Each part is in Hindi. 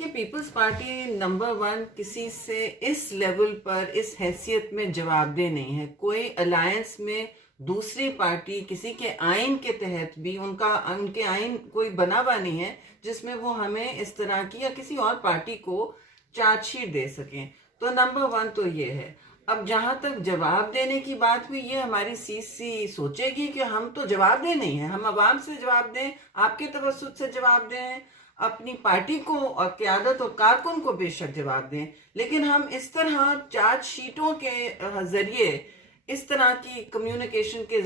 कि पीपल्स पार्टी नंबर वन किसी से इस लेवल पर इस हैसियत में जवाबदेह नहीं है। कोई अलायंस में दूसरी पार्टी किसी के आइन के तहत भी उनके आइन कोई बना हुआ नहीं है जिसमें वो हमें इस तरह की या किसी और पार्टी को चार्जशीट दे सकें। तो नंबर वन तो ये है। अब जहां तक जवाब देने की बात हुई, ये हमारी सीसी सोचेगी कि हम तो जवाबदेह नहीं है, हम आवाम से जवाब दें, आपके तवज्जुद से जवाब दें, अपनी पार्टी को और क़यादत और कारकुन को बेशक जवाब दें, लेकिन हम इस तरह चार्जशीटों के जरिए, इस तरह की कम्युनिकेशन के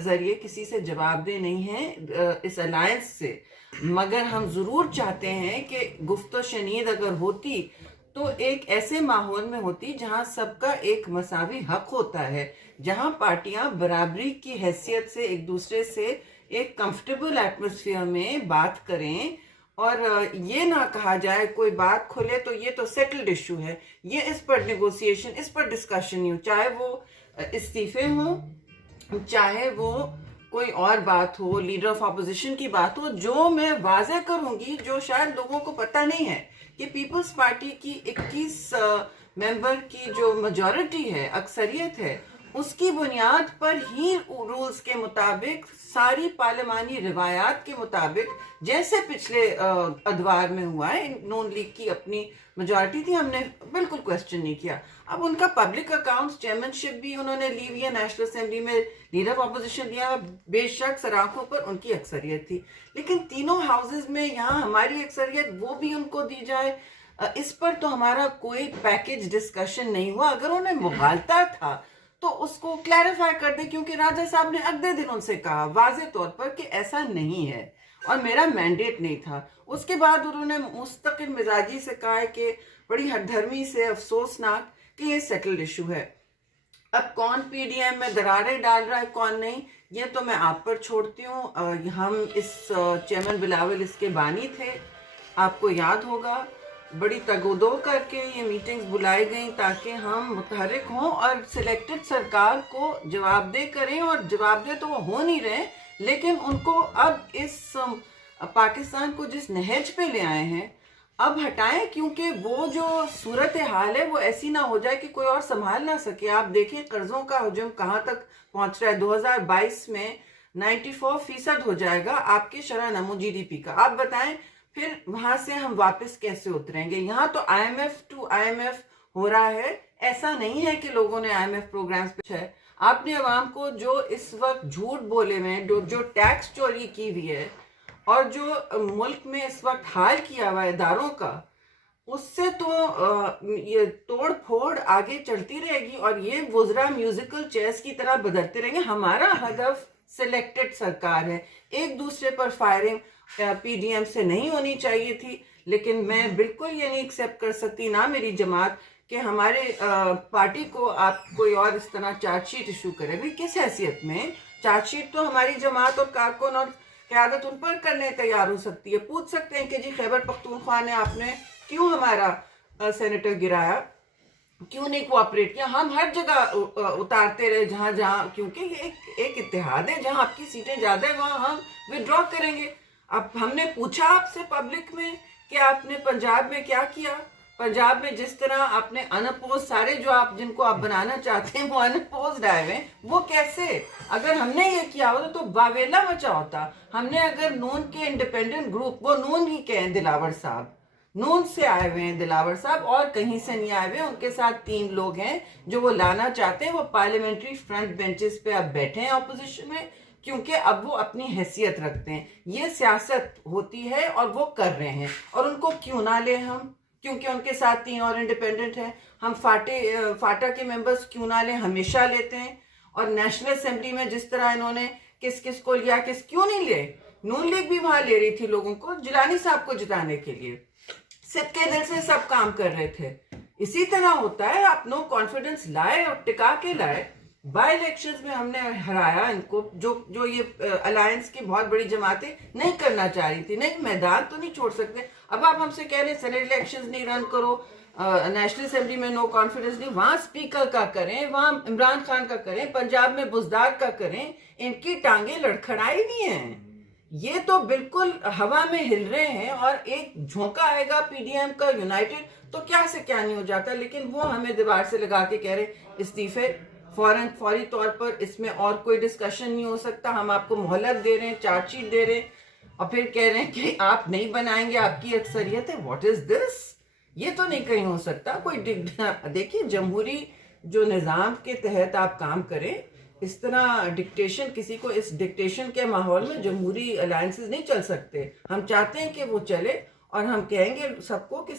जरिए किसी से जवाबदेह नहीं है इस अलायंस से। मगर हम ज़रूर चाहते हैं कि गुफ्तो शनीद अगर होती तो एक ऐसे माहौल में होती जहां सबका एक मसावी हक होता है, जहां पार्टियां बराबरी की हैसियत से एक दूसरे से एक कंफर्टेबल एटमॉस्फेयर में बात करें और ये ना कहा जाए कोई बात खोले तो ये तो सेटल्ड इशू है, ये इस पर नेगोशिएशन, इस पर डिस्कशन नहीं हो, चाहे वो इस्तीफे हो, चाहे वो कोई और बात हो, लीडर ऑफ अपोजिशन की बात हो। जो मैं वाजे करूंगी, जो शायद लोगों को पता नहीं है कि पीपल्स पार्टी की 21 मेंबर की जो मेजॉरिटी है, अक्सरियत है, उसकी बुनियाद पर ही रूल्स के मुताबिक, सारी पार्लिमानी रिवायात के मुताबिक, जैसे पिछले अदवार में हुआ है, नून लीग की अपनी मेजॉरिटी थी, हमने बिल्कुल क्वेश्चन नहीं किया। अब उनका पब्लिक अकाउंट्स चेयरमैनशिप भी उन्होंने ली हुई है, नेशनल असेंबली में लीडर ऑफ अपोजिशन लिया, बेशक सराखों पर उनकी अक्सरियत थी, लेकिन तीनों हाउसेज में यहाँ हमारी अक्सरियत वो भी उनको दी जाए, इस पर तो हमारा कोई पैकेज डिस्कशन नहीं हुआ। अगर उन्हें मुगालता था तो उसको क्लैरिफाई कर दे, क्योंकि राजा साहब ने अगले दिन उनसे कहा वाजे तौर पर कि ऐसा नहीं है और मेरा मैंडेट नहीं था। उसके बाद उन्होंने मुस्तकिल मिजाजी से कहा है कि बड़ी हठधर्मी से, अफसोसनाक, कि ये सेटल्ड इशू है। अब कौन पीडीएम में दरारें डाल रहा है, कौन नहीं, ये तो मैं आप पर छोड़ती हूँ। हम इस चेयरमैन बिलावल इसके बानी थे, आपको याद होगा, बड़ी तगोदो करके ये मीटिंग्स बुलाई गई ताकि हम मुतहरिक हों और सिलेक्टेड सरकार को जवाबदेह करें, और जवाबदेह तो वो हो नहीं रहे, लेकिन उनको अब इस पाकिस्तान को जिस नहज पे ले आए हैं अब हटाएं, क्योंकि वो जो सूरत हाल है वो ऐसी ना हो जाए कि कोई और संभाल ना सके। आप देखिए कर्जों का हुजूम कहाँ तक पहुंच रहा है। 2022 में 94% हो जाएगा आपके शरह नमो जीडीपी का। आप बताएं फिर वहां से हम वापस कैसे उतरेंगे। यहाँ तो आईएमएफ टू आईएमएफ हो रहा है, ऐसा नहीं है कि लोगों ने आईएमएफ प्रोग्राम्स पे है। आपने अवाम को जो इस वक्त झूठ बोले हुए, जो टैक्स चोरी की हुई है और जो मुल्क में इस वक्त हाल किया हुआ है इदारों का, उससे तो ये तोड़ फोड़ आगे चलती रहेगी और ये वुज़रा म्यूजिकल चेयर्स की तरह बदलते रहेंगे। हमारा हदफ सिलेक्टेड सरकार है, एक दूसरे पर फायरिंग पीडीएम से नहीं होनी चाहिए थी, लेकिन मैं बिल्कुल ये नहीं एक्सेप्ट कर सकती, ना मेरी जमात, कि हमारे पार्टी को आप कोई और इस तरह चार्जशीट इशू करे। भी किस हैसियत में? चार्जशीट तो हमारी जमात और कारकुन और क़यादत उन पर करने तैयार हो सकती है। पूछ सकते हैं कि जी खैबर पख्तूनख्वा ने आपने क्यों हमारा सेनेटर गिराया, क्यों नहीं कोऑपरेट किया। हम हर जगह उतारते रहे जहां जहां, क्योंकि ये एक इत्तेहाद है, जहां आपकी सीटें ज्यादा है वहां हम विड्रॉ करेंगे। अब हमने पूछा आपसे पब्लिक में कि आपने पंजाब में क्या किया। पंजाब में जिस तरह आपने अनअपोज सारे जो आप जिनको आप बनाना चाहते हैं वो अनअपोज आए हुए, वो कैसे? अगर हमने ये किया होता तो वावेला मचा होता। हमने अगर नून के इंडिपेंडेंट ग्रुप, वो नून ही के हैं, दिलावर साहब नून से आए हुए हैं, दिलावर साहब और कहीं से नहीं आए हुए, उनके साथ 3 लोग हैं जो वो लाना चाहते हैं। वो पार्लियामेंट्री फ्रंट बेंचेस पे अब बैठे हैं अपोजिशन में, क्योंकि अब वो अपनी हैसियत रखते हैं। ये सियासत होती है और वो कर रहे हैं, और उनको क्यों ना ले हम, क्योंकि उनके साथ 3 और इंडिपेंडेंट हैं। हम फाटा के मेंबर्स क्यों ना ले, हमेशा लेते हैं। और नेशनल असेंबली में जिस तरह इन्होंने किस किस को लिया, किस क्यों नहीं ले, नून लीग भी वहां ले रही थी लोगों को, जिलानी साहब को जिताने के लिए सिद्के दिल से सब काम कर रहे थे। इसी तरह होता है, आप नो कॉन्फिडेंस लाए और टिका के लाए। बाय इलेक्शंस में हमने हराया इनको, जो ये अलायंस की बहुत बड़ी जमातें नहीं करना चाह रही थी। नहीं, मैदान तो नहीं छोड़ सकते। अब आप हमसे कह रहे हैं सेनेट इलेक्शंस नहीं रन करो, नेशनल असेंबली में नो कॉन्फिडेंस नहीं, वहां स्पीकर का करें, वहां इमरान खान का करें, पंजाब में बुजदार का करें। इनकी टांगे लड़खड़ाई नहीं है, ये तो बिल्कुल हवा में हिल रहे हैं, और एक झोंका आएगा पीडीएम का यूनाइटेड तो क्या से क्या नहीं हो जाता। लेकिन वो हमें दीवार से लगा के कह रहे इस्तीफे फौरी तौर पर, इसमें और कोई डिस्कशन नहीं हो सकता, हम आपको मोहलत दे रहे हैं, चार्जशीट दे रहे हैं, और फिर कह रहे हैं कि आप नहीं बनाएंगे, आपकी अक्सरियत है। What is this? ये तो नहीं कहीं हो सकता। कोई देखिए, जमहूरी जो निज़ाम के तहत आप काम करें, इस तरह डिक्टेशन, किसी को इस डिक्टेशन के माहौल में जमहूरी अलायंसेस नहीं चल सकते। हम चाहते हैं कि वो चले, और हम कहेंगे सबको कि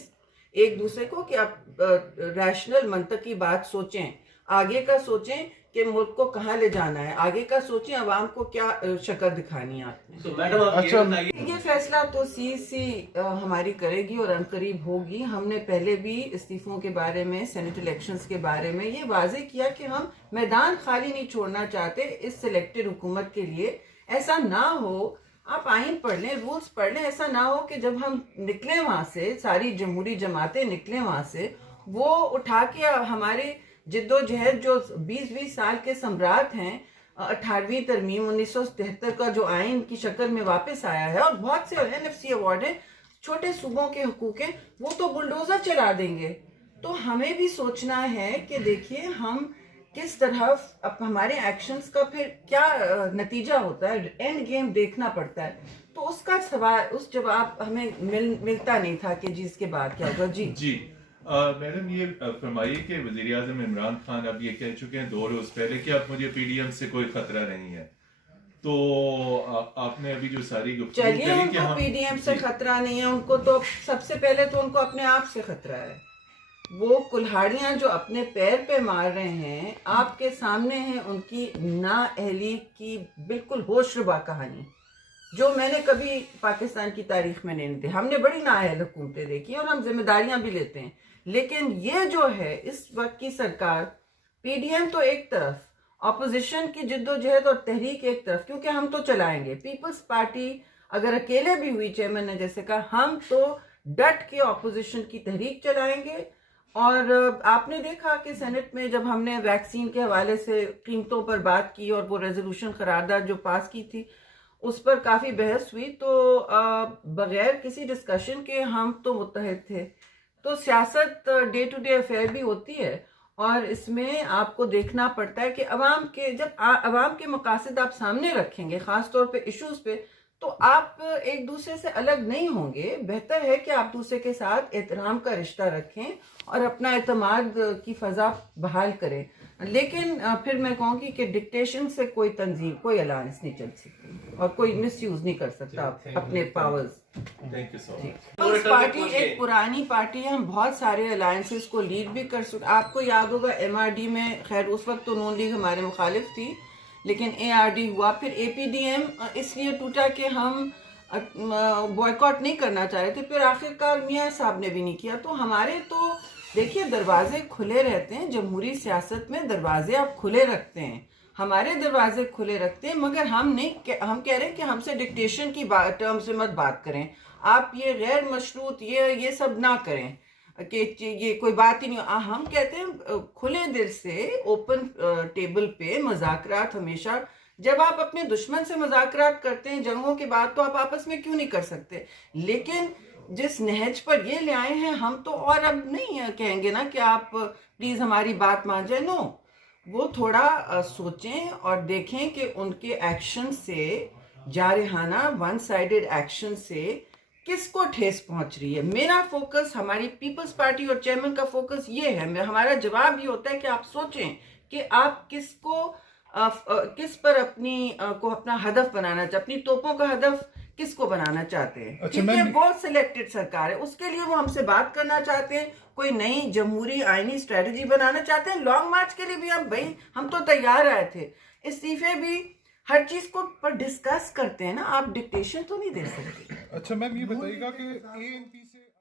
एक दूसरे को कि आप रैशनल मंतकी बात सोचें, आगे का सोचें कि मुल्क को कहाँ ले जाना है, आगे का सोचें अवाम को क्या शक्ल दिखानी है आपने। तो मैडम आप ये बताइए, ये फैसला तो सीसी हमारी करेगी और अनकरीब होगी। हमने पहले भी इस्तीफों के बारे में, सेनेट इलेक्शंस के बारे में ये वाजे किया कि हम मैदान खाली नहीं छोड़ना चाहते इस सिलेक्टेड हुकूमत के लिए। ऐसा ना हो, आप आइन पढ़ लें, रूल्स पढ़ लें, ऐसा ना हो कि जब हम निकले वहां से, सारी जमहूरी जमातें निकले वहां से, वो उठा के हमारे जिद्दोजहद जो 20-20 साल के सम्राट हैं, 18वीं तरमीम 1973 का जो आइन की शक्ल में वापस आया है, और बहुत से एनएफसी अवार्ड है, छोटे सूबों के हुकूक हैं, वो तो बुलडोजर चला देंगे। तो हमें भी सोचना है कि देखिए हम किस तरह, अब हमारे एक्शंस का फिर क्या नतीजा होता है, एंड गेम देखना पड़ता है। तो उसका सवाल, उस जवाब हमें मिलता नहीं था कि जी इसके बाद क्या होगा। जी मैडम ये फरमाइए कि वज़ीर आज़म इमरान खान अब ये कह चुके हैं 2 रोज पहले कि अब मुझे पीडीएम से कोई खतरा नहीं है। तो आपने अभी जो सारी गुफ्तगू चलिए, करी कि उनको हम पीडीएम से खतरा नहीं है, उनको तो सबसे पहले तो उनको अपने आप से खतरा है। वो कुल्हाड़ियां जो अपने पैर पे मार रहे हैं, आपके सामने है उनकी नाअहली की बिल्कुल होशरुबा कहानी, जो मैंने कभी पाकिस्तान की तारीख में नहीं देखी। हमने बड़ी नाअहल हुकूमतें देखी और हम जिम्मेदारियां भी लेते हैं, लेकिन ये जो है इस वक्त की सरकार, पीडीएम तो एक तरफ, ऑपोजिशन की जिद्दोजहद और तहरीक एक तरफ, क्योंकि हम तो चलाएंगे। पीपल्स पार्टी अगर अकेले भी हुई, चेयरमैन ने जैसे कहा, हम तो डट के ऑपोजिशन की तहरीक चलाएंगे। और आपने देखा कि सेनेट में जब हमने वैक्सीन के हवाले से कीमतों पर बात की और वो रेजोल्यूशन करारदाद जो पास की थी, उस पर काफ़ी बहस हुई, तो बगैर किसी डिस्कशन के हम तो मुत्तहिद थे। तो सियासत डे टू डे अफेयर भी होती है, और इसमें आपको देखना पड़ता है कि अवाम के, जब अवाम के मकासद आप सामने रखेंगे, ख़ास तौर पे इश्यूज़ पे, तो आप एक दूसरे से अलग नहीं होंगे। बेहतर है कि आप दूसरे के साथ एहतराम का रिश्ता रखें और अपना एतमाद की फ़ज़ा बहाल करें। लेकिन फिर मैं कहूँगी कि डिक्टेशन से कोई तंजीम, कोई अलायंस नहीं चल सकती, और कोई मिसयूज़ नहीं कर सकता अपने powers. Thank you so much. Peoples party एक पुरानी पार्टी है, हम बहुत सारे अलायंसेस को लीड भी कर सकते। आपको याद होगा एमआरडी में, खैर उस वक्त तो नून लीग हमारे मुखालिफ थी, लेकिन एआरडी हुआ, फिर एपीडीएम इसलिए टूटा कि हम बॉयकॉट नहीं करना चाह रहे थे, फिर आखिरकार मियां साहब ने भी नहीं किया। तो हमारे तो देखिए दरवाजे खुले रहते हैं, जमहूरी सियासत में दरवाजे आप खुले रखते हैं, हमारे दरवाजे खुले रखते हैं, मगर हम कह रहे हैं कि हमसे डिक्टेशन की टर्म से मत बात करें, आप ये गैर मशरूत ये सब ना करें कि ये कोई बात ही नहीं। हम कहते हैं खुले दिल से, ओपन टेबल पे मज़ाकरात हमेशा। जब आप अपने दुश्मन से मज़ाकरात करते हैं जंगों के बाद, तो आप आपस में क्यों नहीं कर सकते? लेकिन जिस नहज पर ये ले आए हैं, हम तो और अब नहीं कहेंगे ना कि आप प्लीज़ हमारी बात मान जाए। नो, वो थोड़ा सोचें और देखें कि उनके एक्शन से, जारहाना वन साइडेड एक्शन से किसको ठेस पहुंच रही है। मेरा फोकस, हमारी पीपल्स पार्टी और चेयरमैन का फोकस ये है, हमारा जवाब ये होता है कि आप सोचें कि आप किस पर अपना हदफ बनाना चाहते, अपनी तोपों का हदफ किसको बनाना चाहते हैं। अच्छा, ठीक है, बहुत सिलेक्टेड सरकार है, उसके लिए वो हमसे बात करना चाहते हैं, कोई नई जमहूरी आईनी स्ट्रेटजी बनाना चाहते हैं, लॉन्ग मार्च के लिए भी हम तो तैयार आए थे। इस्तीफे भी हर चीज को पर डिस्कस करते हैं ना, आप डिक्टेशन तो नहीं दे सकते। अच्छा मैम, ये बताइएगा कि एएनपी से